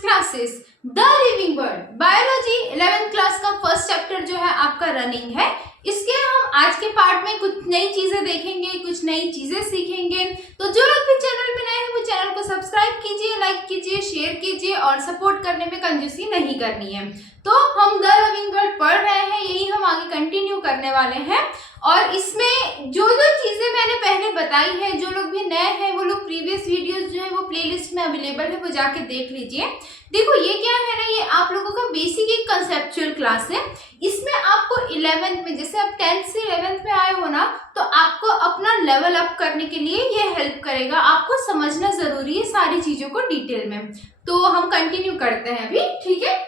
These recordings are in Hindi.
Classes the living world biology 11th class का फर्स्ट चैप्टर जो है आपका रनिंग है। इसके हम आज के पार्ट में कुछ नई चीजें देखेंगे, कुछ नई चीजें सीखेंगे। तो जो लोग भी चैनल में नए हैं वो चैनल को सब्सक्राइब कीजिए, लाइक कीजिए, शेयर कीजिए और सपोर्ट करने में कंजूसी नहीं करनी है। तो हम द लिविंग वर्ल्ड पढ़ रहे हैं, यही हम आगे कंटिन्यू करने वाले हैं। और इसमें जो जो चीजें मैंने पहले बताई है, जो लोग भी नए हैं वो लोग प्रीवियस वीडियोस जो है वो प्लेलिस्ट में अवेलेबल है, वो जाके देख लीजिए। देखो ये क्या है ना, ये आप लोगों का बेसिक एक कंसेप्चुअल क्लास है। इसमें आपको 11th में, जैसे आप 10th से 11th में आए हो ना, तो आपको अपना लेवल अप करने के लिए ये हेल्प करेगा। आपको समझना जरूरी है सारी चीजों को डिटेल में। तो हम कंटिन्यू करते हैं अभी, ठीक है।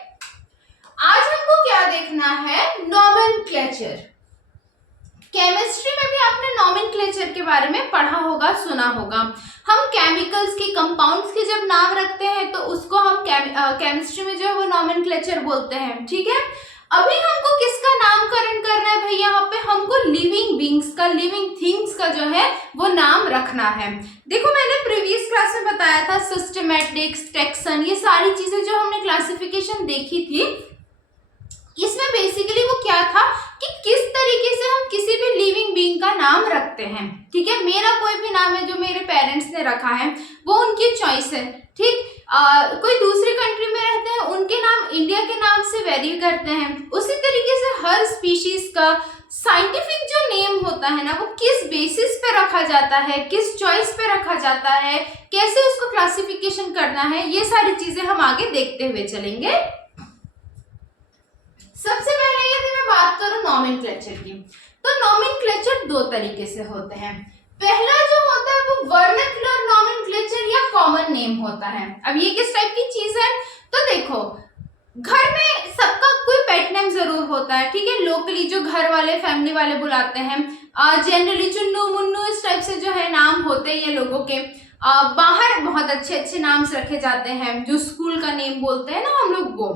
आज हमको क्या देखना है, नॉमेनक्लेचर। केमिस्ट्री में भी आपने नॉमेनक्लेचर के बारे में पढ़ा होगा, सुना होगा। हम केमिकल्स के, कंपाउंड्स के जब नाम रखते हैं तो उसको हम केमिस्ट्री में जो है वो नॉमेनक्लेचर बोलते हैं, ठीक है। अभी हमको किसका नामकरण करना है भैया, यहाँ पे हमको लिविंग बींग्स का, लिविंग थिंग्स का जो है वो नाम रखना है। देखो मैंने प्रीवियस क्लास में बताया था सिस्टमैटिक्स, टेक्सन, ये सारी चीजें जो हमने क्लासिफिकेशन देखी थी, इसमें बेसिकली वो क्या था कि किस तरीके से हम किसी भी लिविंग बीइंग का नाम रखते हैं, ठीक है। मेरा कोई भी नाम है जो मेरे पेरेंट्स ने रखा है वो उनकी चॉइस है, ठीक। कोई दूसरी कंट्री में रहते हैं, उनके नाम इंडिया के नाम से वेरी करते हैं। उसी तरीके से हर स्पीशीज का साइंटिफिक जो नेम होता है ना, वो किस बेसिस पे रखा जाता है, किस चॉइस पे रखा जाता है, कैसे उसको क्लासिफिकेशन करना है, ये सारी चीजें हम आगे देखते हुए चलेंगे। सबसे पहले यदि मैं बात करूं नॉमेनक्लेचर की, तो नॉमेनक्लेचर दो तरीके से होते हैं। पहला जो होता है वो वर्नाक्युलर नॉमेनक्लेचर या कॉमन नेम होता है। अब ये किस टाइप की चीज है, तो देखो घर में सबका कोई पेट नेम जरूर होता है, ठीक है। लोकली जो घर वाले, फैमिली वाले बुलाते हैं, जनरली चुन्नू मुन्नू इस टाइप से जो है नाम होते हैं ये लोगों के। बाहर बहुत अच्छे अच्छे नाम रखे जाते हैं, जो स्कूल का नेम बोलते हैं ना हम लोग, वो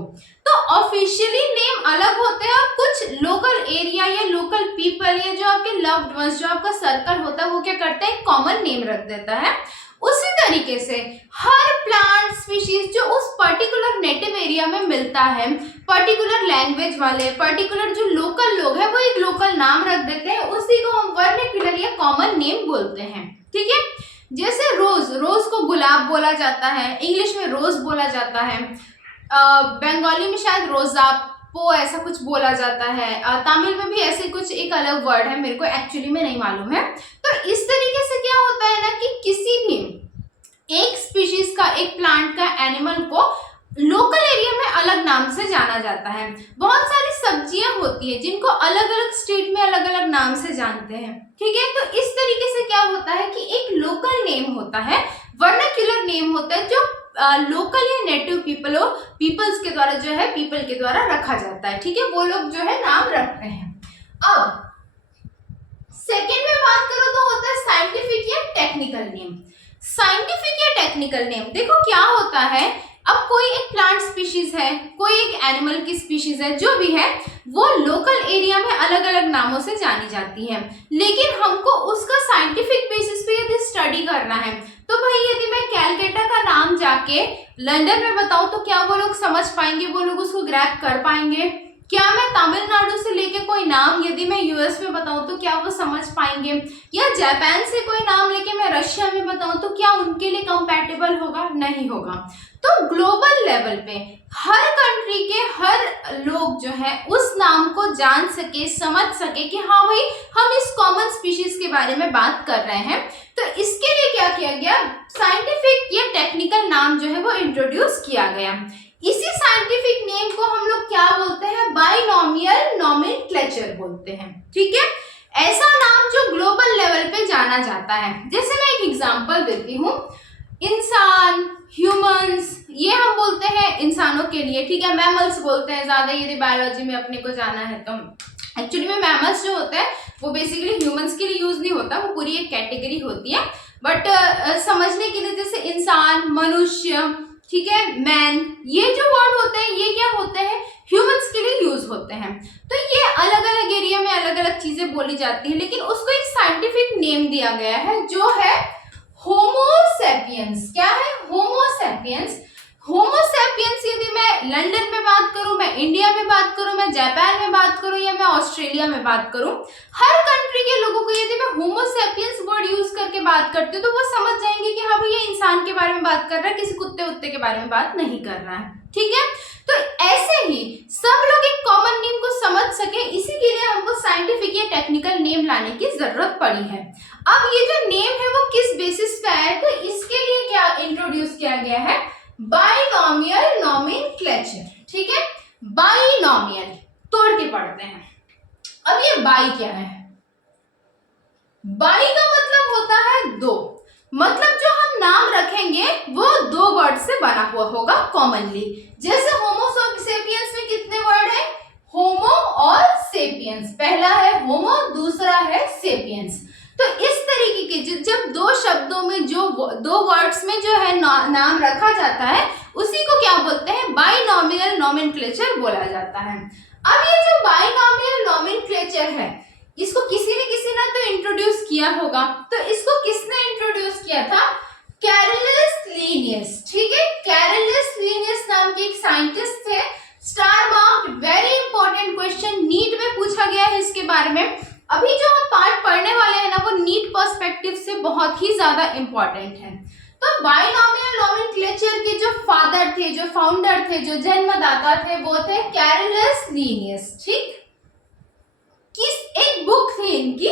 तो ऑफिशियली नेम अलग होते हैं। और कुछ लोकल एरिया या लोकल पीपल या जो आपके लव्ड वंस, जो आपका सर्कल होता है, वो क्या करते हैं, कॉमन नेम रख देता है। उसी तरीके से हर प्लांट स्पीशीज जो उस पर्टिकुलर नेटिव एरिया में मिलता है, पर्टिकुलर लैंग्वेज वाले, पर्टिकुलर जो लोकल लोग हैं, वो एक लोकल नाम रख देते हैं। उसी को हम वर्नाक्युलर या कॉमन नेम बोलते हैं, ठीक है। जैसे रोज, रोज को गुलाब बोला जाता है, इंग्लिश में रोज बोला जाता है, बंगाली में शायद रोजापो ऐसा कुछ बोला जाता है, तमिल में भी ऐसे कुछ एक अलग वर्ड है, मेरे को एक्चुअली में नहीं मालूम है। तो इस तरीके से क्या होता है ना कि किसी भी एक स्पीशीज का, एक प्लांट का, एनिमल को लोकल एरिया में अलग नाम से जाना जाता है। बहुत सारी सब्जियां होती है जिनको अलग अलग स्टेट में अलग अलग नाम से जानते हैं, ठीक है। तो इस तरीके से क्या होता है कि एक लोकल नेम होता है, वर्नाक्युलर नेम होता है, जो लोकल या नेटिव पीपल्स के द्वारा जो है, पीपल के द्वारा रखा जाता है, ठीक है। वो लोग जो है नाम रखते हैं। अब सेकेंड में बात करो तो होता है साइंटिफिक या टेक्निकल नेम। साइंटिफिक या टेक्निकल नेम, देखो क्या होता है, अब कोई एक प्लांट स्पीशीज है, कोई एक एनिमल की स्पीशीज है, जो भी है वो लोकल एरिया में अलग अलग नामों से जानी जाती है। लेकिन हमको उसका साइंटिफिक बेसिस पे यदि स्टडी करना है, तो भाई यदि मैं कैलकाटा का नाम जाके लंदन में बताऊं तो क्या वो लोग समझ पाएंगे, वो लोग उसको ग्रैब कर पाएंगे? क्या मैं तमिलनाडु से लेके कोई नाम यदि मैं यूएस में बताऊं तो क्या वो समझ पाएंगे? या जापान से कोई नाम लेके मैं रशिया में बताऊं तो क्या उनके लिए कंपैटिबल होगा? नहीं होगा। तो ग्लोबल लेवल पे हर कंट्री के हर लोग जो है उस नाम को जान सके, समझ सके कि हाँ भाई हम इस कॉमन स्पीशीज के बारे में बात कर रहे हैं। तो इसके लिए क्या किया गया, साइंटिफिक या टेक्निकल नाम जो है वो इंट्रोड्यूस किया गया। इसी साइंटिफिक नेम को हम लोग क्या बोलते हैं, बाइनोमियल नॉमेनक्लेचर बोलते हैं, ठीक है। ऐसा नाम जो ग्लोबल लेवल पे जाना जाता है। जैसे मैं एक एग्जांपल देती हूँ, इंसान, ह्यूमंस, ये हम बोलते हैं इंसानों के लिए, ठीक है। मैमल्स बोलते हैं ज्यादा, यदि बायोलॉजी में अपने को जाना है तो। एक्चुअली में मैमल्स जो होता है वो बेसिकली ह्यूमंस के लिए यूज नहीं होता, वो पूरी एक कैटेगरी होती है। बट समझने के लिए जैसे इंसान, मनुष्य, ठीक है, मैन, ये जो वर्ड होते हैं ये क्या होते हैं, ह्यूमंस के लिए यूज होते हैं। तो ये अलग अलग एरिया में अलग अलग चीजें बोली जाती है, लेकिन उसको एक साइंटिफिक नेम दिया गया है जो है होमो सेपियंस। क्या है, होमो सेपियंस। होमो सेपियंस यदि मैं लंदन में बात करूं, मैं इंडिया में बात करूं, मैं जापान में बात करूं या मैं ऑस्ट्रेलिया में बात करूं, हर कंट्री के लोगों को यदि मैं होमो सेपियंस वर्ड यूज करके बात करती हूँ तो वो समझ जाएंगे कि हाँ भाई ये इंसान के बारे में बात कर रहा है, किसी कुत्ते उत्ते के बारे में बात नहीं कर रहा है। ठीक है, तो ऐसे ही सब लोग एक कॉमन नेम को समझ सके, इसी के लिए हमको साइंटिफिक या टेक्निकल नेम लाने की जरूरत पड़ी है। अब ये जो नेम है वो किस बेसिस पे आया है, तो इसके लिए क्या इंट्रोड्यूस किया गया है, बाइनोमियल नोमेनक्लेचर। ठीक है, बाइनोमियल तोड़ के पढ़ते हैं। अब ये बाई क्या है, बाई का मतलब होता है दो, मतलब जो हम नाम रखेंगे वो दो वर्ड से बना हुआ होगा कॉमनली। जैसे होमो सेपियंस में कितने वर्ड है, होमो और सेपियंस, पहला है होमो, दूसरा है सेपियंस। तो इस तरीके के जब दो शब्दों में जो दो वर्ड्स में जो है नाम रखा जाता है उसी को क्या बोलते हैं, बाइनोमियल नोमेनक्लेचर बोला जाता है। अब ये जो बाइनोमियल नोमेनक्लेचर है इसको किसी ने तो इंट्रोड्यूस किया होगा, तो इसको किसने इंट्रोड्यूस किया था, कैरलस लीनियस। ठीक है, कैरलस लीनियस नाम के एक साइंटिस्ट थे, star marked, very important question NEET में पूछा गया है इसके बारे में। अभी जो हम पार्ट पढ़ने वाले हैं ना वो नीट पर्सपेक्टिव से बहुत ही ज्यादा इंपॉर्टेंट है। तो बाइनोमियल नोमेनक्लेचर के जो फादर थे, जो फाउंडर थे, जो जन्मदाता थे वो थे कैरलस लीनियस। ठीक, एक बुक थी इनकी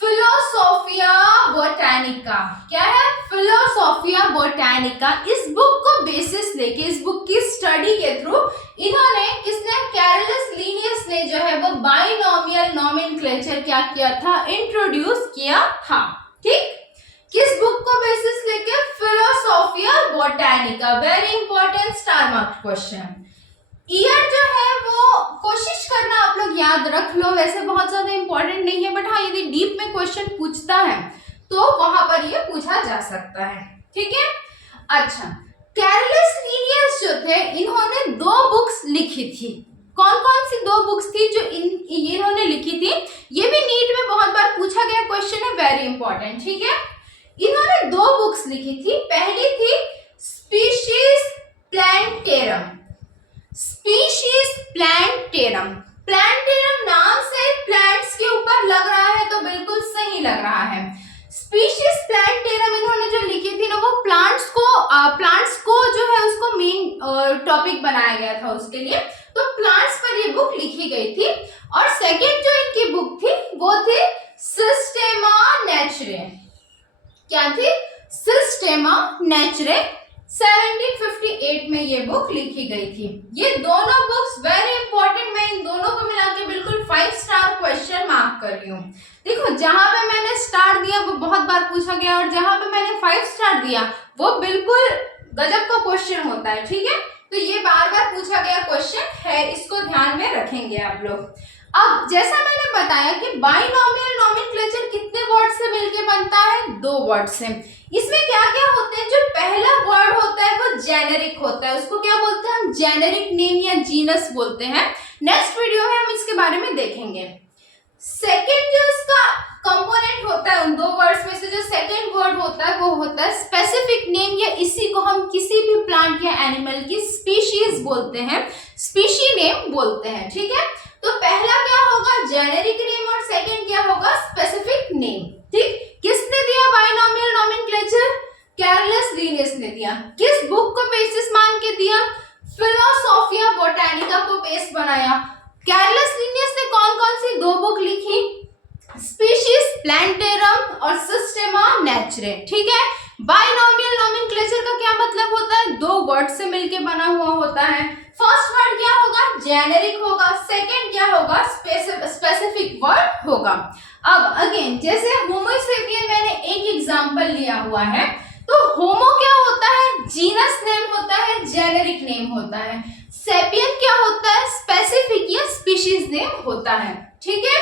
फिलोसोफिया बोटानिका, क्या है, फिलोसोफिया बोटानिका। इस बुक को बेसिस लेके, इस बुक की स्टडी के थ्रू इन्होंने, किसने, कैरलस लीनियस ने जो है वो बाइनोमियल नोमेनक्लेचर क्या किया था, इंट्रोड्यूस किया था। ठीक, किस बुक को बेसिस लेके, Philosophia Botanica, very important star mark question. Year जो है वो कोशिश करना आप लोग याद रख लो, वैसे बहुत ज्यादा इंपॉर्टेंट नहीं है, बट हाँ यदि डीप में क्वेश्चन पूछता है तो वहां पर ये पूछा जा सकता है। ठीक है, अच्छा, कैरलस लीनियस जो थे इन्होंने दो बुक्स लिखी थी। कौन कौन सी दो बुक्स थी जो इन्होंने लिखी थी, ये भी नीट में बहुत बार पूछा गया क्वेश्चन है, वेरी इंपॉर्टेंट। ठीक है, इन्होंने दो बुक्स लिखी थी, पहली थी species plantarum, species plantarum. Plantarum नाम से प्लांट्स के ऊपर लग रहा है तो बिल्कुल सही लग रहा है। स्पीशीज प्लांटेरम इन्होंने जो लिखी थी ना वो प्लांट्स को जो है उसको मेन टॉपिक बनाया गया था उसके लिए, तो प्लांट्स पर ये बुक लिखी गई थी। और सेकंड जो इनकी बुक थी वो थी सिस्टेमा नेचुरे, क्या थी, सिस्टेमा नेचुरे। 1758 में ये बुक लिखी गई थी। ये दोनों बुक्स वेरी इंपॉर्टेंट, मैं इन दोनों को मिला के बिल्कुल 5 स्टार क्वेश्चन मार्क कर रही हूँ। देखो जहां पे मैंने स्टार दिया वो बहुत बार पूछा गया और जहां पे मैंने 5 स्टार दिया वो बिल्कुल गजब का क्वेश्चन होता है। ठीक है, तो ये बार बार पूछा गया क्वेश्चन है, इसको ध्यान में रखेंगे आप लोग। अब जैसा मैंने बताया कि बाइनोमियल नोमेनक्लेचर कितने वर्ड से मिलके बनता है, दो वर्ड से। इसमें क्या क्या होते हैं, जो पहला वर्ड होता है वो जेनेरिक होता है, उसको क्या बोलते हैं हम, जेनेरिक नेम या जीनस बोलते हैं। नेक्स्ट वीडियो में हम इसके बारे में देखेंगे। सेकंड जो इसका कंपोनेंट होता है, उन दो वर्ड्स में से जो सेकंड वर्ड होता है वो होता है स्पेसिफिक नेम, या इसी को हम किसी भी प्लांट या एनिमल की स्पीशीज बोलते हैं, स्पीशी नेम बोलते हैं। ठीक है, तो पहला क्या होगा, जेनेरिक नेम, और सेकंड क्या होगा, स्पेसिफिक नेम। ठीक, किसने दिया बाइनोमियल नोमेनक्लेचर, कैरलस लीनियस ने दिया। किस बुक को बेसिस मान के दिया, फिलोसोफिया बोटानिका को बेस बनाया। कैरलस लीनियस ने कौन कौन सी दो बुक लिखी, स्पीशीज प्लांटेरम और सिस्टेमा नेचुरे। ठीक है, बाइनोमियल नोमेनक्लेचर का क्या मतलब होता है, दो वर्ड से मिलके बना हुआ होता है। फर्स्ट वर्ड क्या होगा, जेनेरिक होगा, सेकंड क्या होगा, स्पेसिफिक वर्ड होगा। अब अगेन जैसे होमो सेपियन मैंने एक एग्जांपल लिया हुआ है, तो होमो क्या होता है, जीनस नेम होता है, जेनेरिक नेम होता है। सेपियन क्या होता है, स्पेसिफिक या स्पीशीज नेम होता है। ठीक है,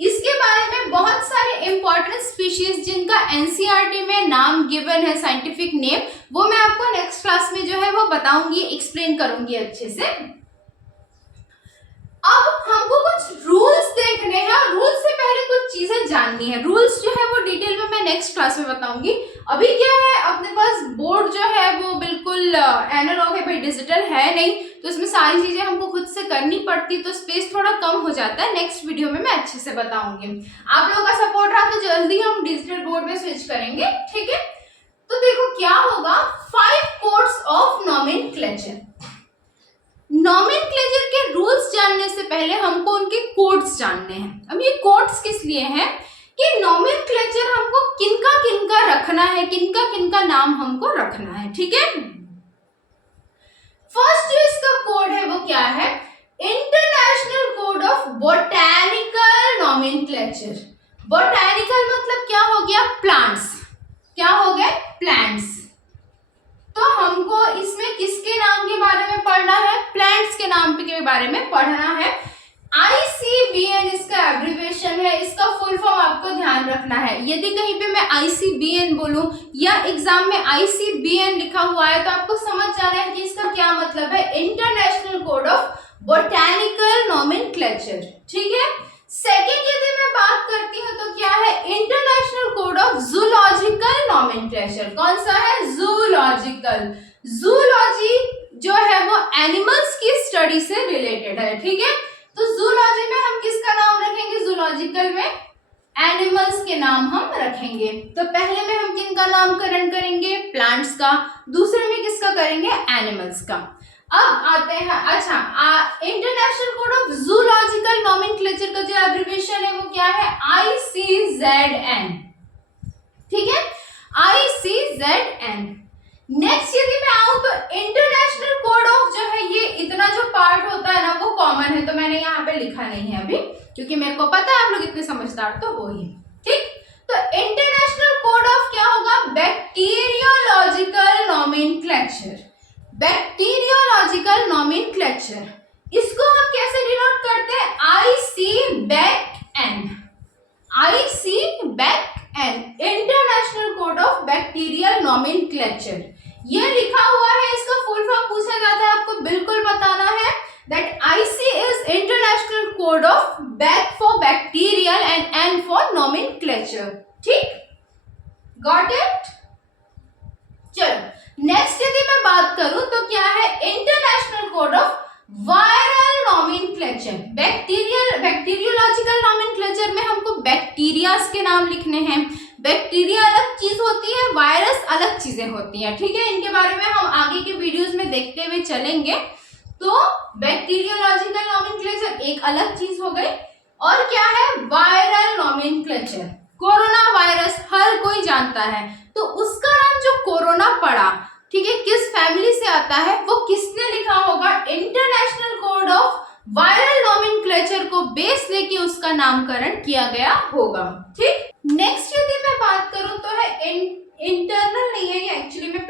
इसके बारे में बहुत सारे इंपॉर्टेंट स्पीशीज जिनका एनसीईआरटी में नाम गिवन है, साइंटिफिक नेम, वो मैं आपको नेक्स्ट क्लास में जो है वो बताऊंगी, एक्सप्लेन करूंगी अच्छे से। अब हमको कुछ रूल्स देखने हैं और रूल्स से पहले कुछ चीजें जाननी है। रूल्स जो है वो डिटेल में मैं नेक्स्ट क्लास में बताऊंगी। अभी क्या है, अपने पास बोर्ड जो है वो बिल्कुल एनालॉग है भाई, डिजिटल है नहीं, तो इसमें सारी चीजें हमको खुद से करनी पड़ती, तो स्पेस थोड़ा कम हो जाता है। नेक्स्ट वीडियो में मैं अच्छे से बताऊंगी। आप लोगों का सपोर्ट रहा तो जल्दी हम डिजिटल बोर्ड में स्विच करेंगे, ठीक है। तो देखो क्या होगा, 5 कोड्स ऑफ नॉमेनक्लेचर। नॉमेनक्लेचर के रूल्स जानने से पहले हमको उनके कोड्स जानने हैं। अब ये कोड्स किस लिए हैं कि नॉमेनक्लेचर हमको किनका किनका रखना है, किनका किनका नाम हमको रखना है, ठीक है। फर्स्ट जो इसका कोड है वो क्या है, international code of botanical nomenclature. Botanical मतलब क्या हो गया, प्लांट्स। क्या हो गए, प्लांट्स। तो हमको इसमें किसके नाम के बारे में पढ़ना है, प्लांट्स के नाम के बारे में पढ़ना है। ICBN इसका एब्रिविएशन है, इसका फुल फॉर्म आपको ध्यान रखना है। यदि कहीं पे मैं ICBN बोलूं या एग्जाम में ICBN लिखा हुआ है तो आपको समझ जाना है कि इसका क्या मतलब है, international code of botanical nomenclature, ठीक है। सेकेंड यदि मैं बात करती हूँ तो क्या है, international code of zoological nomenclature. कौन सा है, जूलॉजिकल। जूलॉजी जो है वो एनिमल्स की स्टडी से रिलेटेड है, ठीक है। तो जूलॉजी में हम किसका नाम रखेंगे, जूलॉजिकल में एनिमल्स के नाम हम रखेंगे। तो पहले में हम किनका नामकरण करेंगे, प्लांट्स का, दूसरे में किसका करेंगे, एनिमल्स का। अब आते हैं, अच्छा international code of zoological nomenclature का जो एब्रिविएशन है वो क्या है, ICZN, ठीक है, ICZN। नेक्स्ट यदि मैं आऊं तो इंटरनेशनल कोड ऑफ जो है, ये इतना जो पार्ट होता है ना वो कॉमन है, तो मैंने यहाँ पे लिखा नहीं है अभी, क्योंकि मेरे को पता है आप लोग इतने समझदार तो हो ही, ठीक। तो इंटरनेशनल कोड ऑफ क्या होगा, बैक्टीरियोलॉजिकल नॉमेनक्लेचर। बैक्टीरियोलॉजिकल नॉमेनक्लेचर, इसको हम कैसे डिनोट करते हैं, ICBECN। ICBECN international code of bacterial nomenclature, ये लिखा हुआ है। इसका फुल फॉर्म पूछा जाता है, आपको बिल्कुल बताना है that IC is international code of BAC for bacterial and N for nomenclature, ठीक, got it। चलो नेक्स्ट यदि मैं बात करूं तो क्या है, international code of viral nomenclature. Bacteriological nomenclature में हमको बैक्टीरियाज के नाम लिखने हैं। बैक्टीरिया अलग चीज होती है, वायरस अलग चीजें होती हैं, ठीक है। इनके बारे में हम आगे के वीडियोस में देखते हुए चलेंगे। तो बैक्टीरियोलॉजिकल नॉमेनक्लेचर एक अलग चीज हो गई, और क्या है, वायरल नॉमेनक्लेचर। कोरोना वायरस हर कोई जानता है, तो उसका नाम जो कोरोना पड़ा, ठीक है, किस फैमिली से आता है, वो किसने लिखा होगा, international code of viral nomenclature को बेस लेके उसका नामकरण किया गया होगा, ठीक। नेक्स्ट यदि मैं बात करूं तो है इंटरनल नहीं है, ये एक्चुअली में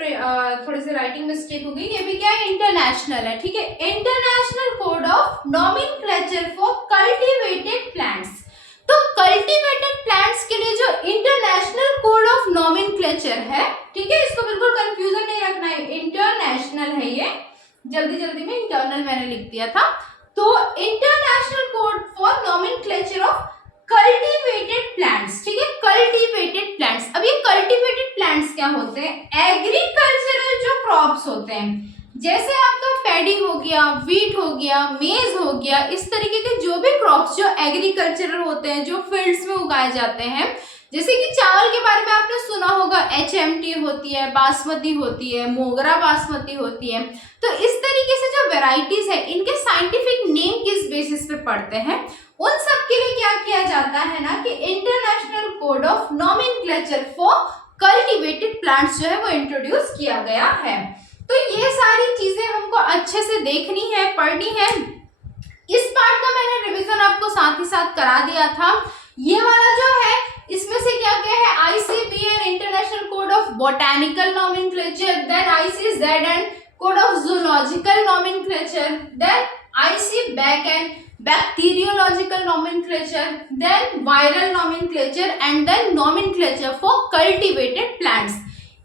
थोड़ी सी राइटिंग मिस्टेक हो गई, ये भी क्या है, इंटरनेशनल है, ठीक है। International code of nomenclature for cultivated plants. तो कल्टीवेटेड प्लांट्स के लिए जो इंटरनेशनल कोड ऑफ नॉमेनक्लेचर है, ठीक है, इसको बिल्कुल कंफ्यूजन नहीं रखना है, इंटरनेशनल है ये, जल्दी में इंटरनल मैंने लिख दिया था। तो international code for nomenclature of cultivated plants, ठीक है, कल्टीवेटेड प्लांट्स। अब ये कल्टीवेटेड प्लांट्स क्या होते हैं, एग्रीकल्चरल जो क्रॉप्स होते हैं, जैसे आपका पैडी हो गया, वीट हो गया, मेज हो गया, इस तरीके के जो भी क्रॉप्स जो एग्रीकल्चरल होते हैं, जो फील्ड्स में उगाए जाते हैं, जैसे कि चावल के बारे में आपने सुना होगा, HMT होती है, बासमती होती है, मोगरा बासमती होती है। तो इस तरीके से जो वेराइटीज है, इनके साइंटिफिक नेम किस बेसिस पे पढ़ते हैं, उन सब के लिए क्या किया जाता है ना कि international code of nomenclature for cultivated plants जो है वो इंट्रोड्यूस किया गया है। तो ये सारी चीजें हमको अच्छे से देखनी है, पढ़नी है। इस पार्ट का मैंने रिवीजन आपको साथ ही साथ करा दिया था। ये वाला जो है, इसमें से क्या क्या है, ICBN international code of botanical nomenclature, then ICZN code of zoological nomenclature, then ICBECN bacteriological nomenclature, then viral nomenclature and then nomenclature for cultivated plants।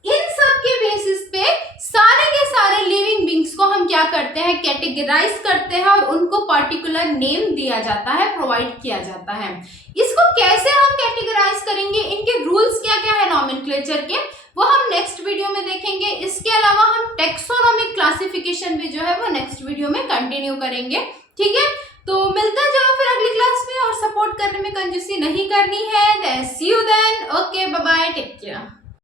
इन सब के बेसिस पे सारे के सारे लिविंग बींग्स को हम क्या करते हैं, कैटेगराइज करते हैं और उनको पर्टिकुलर नेम दिया जाता है, प्रोवाइड किया जाता है। इसको कैसे हम कैटेगराइज करेंगे, इनके रूल्स क्या क्या है नॉमेनक्लेचर के, वो वीडियो में देखेंगे। इसके अलावा हम टेक्सोनॉमिक क्लासिफिकेशन भी जो है वो नेक्स्ट वीडियो में कंटिन्यू करेंगे। ठीक है, तो मिलते हैं चलो फिर अगली क्लास में, और सपोर्ट करने में कंजूसी नहीं करनी है। See you then, okay bye bye, take care.